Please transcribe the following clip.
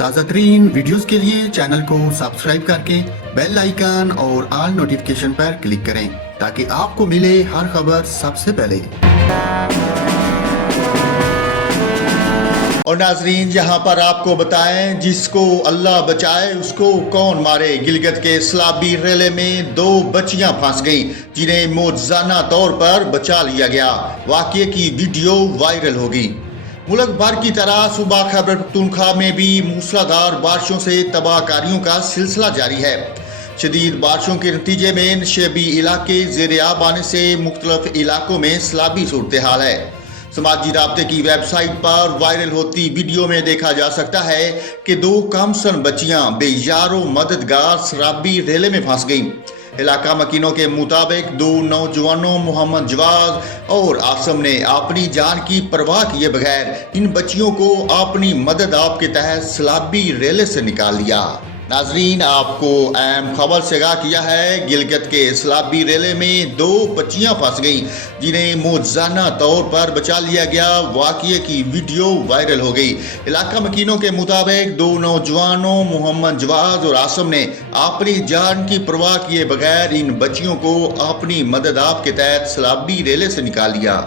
تازہ ترین ویڈیوز کے لیے چینل کو سبسکرائب کر کے بیل آئیکن اور آل نوٹیفیکیشن پر کلک کریں تاکہ آپ کو ملے ہر خبر سب سے پہلے۔ اور ناظرین، یہاں پر آپ کو بتائیں، جس کو اللہ بچائے اس کو کون مارے۔ گلگت کے سلابی ریلے میں 2 بچیاں پھنس گئیں جنہیں معجزانہ طور پر بچا لیا گیا۔ واقعے کی ویڈیو وائرل ہوگی۔ ملک بھر کی طرح صوبہ خیبر پختونخوا میں بھی موسلادھار بارشوں سے تباہ کاریوں کا سلسلہ جاری ہے۔ شدید بارشوں کے نتیجے میں نشیبی علاقے زیر آب آنے سے مختلف علاقوں میں سیلابی صورتحال ہے۔ سماجی رابطے کی ویب سائٹ پر وائرل ہوتی ویڈیو میں دیکھا جا سکتا ہے کہ 2 کم سن بچیاں بے یار و مددگار سرابی ریلے میں پھنس گئیں۔ علاقہ مکینوں کے مطابق 2 نوجوانوں محمد جواز اور عاصم نے اپنی جان کی پرواہ کیے بغیر ان بچیوں کو اپنی مدد آپ کے تحت سیلابی ریلے سے نکال لیا۔ ناظرین، آپ کو اہم خبر سے آگاہ کیا ہے، گلگت کے سیلابی ریلے میں 2 بچیاں پھنس گئیں جنہیں معجزانہ طور پر بچا لیا گیا۔ واقعے کی ویڈیو وائرل ہو گئی۔ علاقہ مکینوں کے مطابق 2 نوجوانوں محمد جواز اور عاصم نے اپنی جان کی پرواہ کیے بغیر ان بچیوں کو اپنی مدد آپ کے تحت سیلابی ریلے سے نکال لیا۔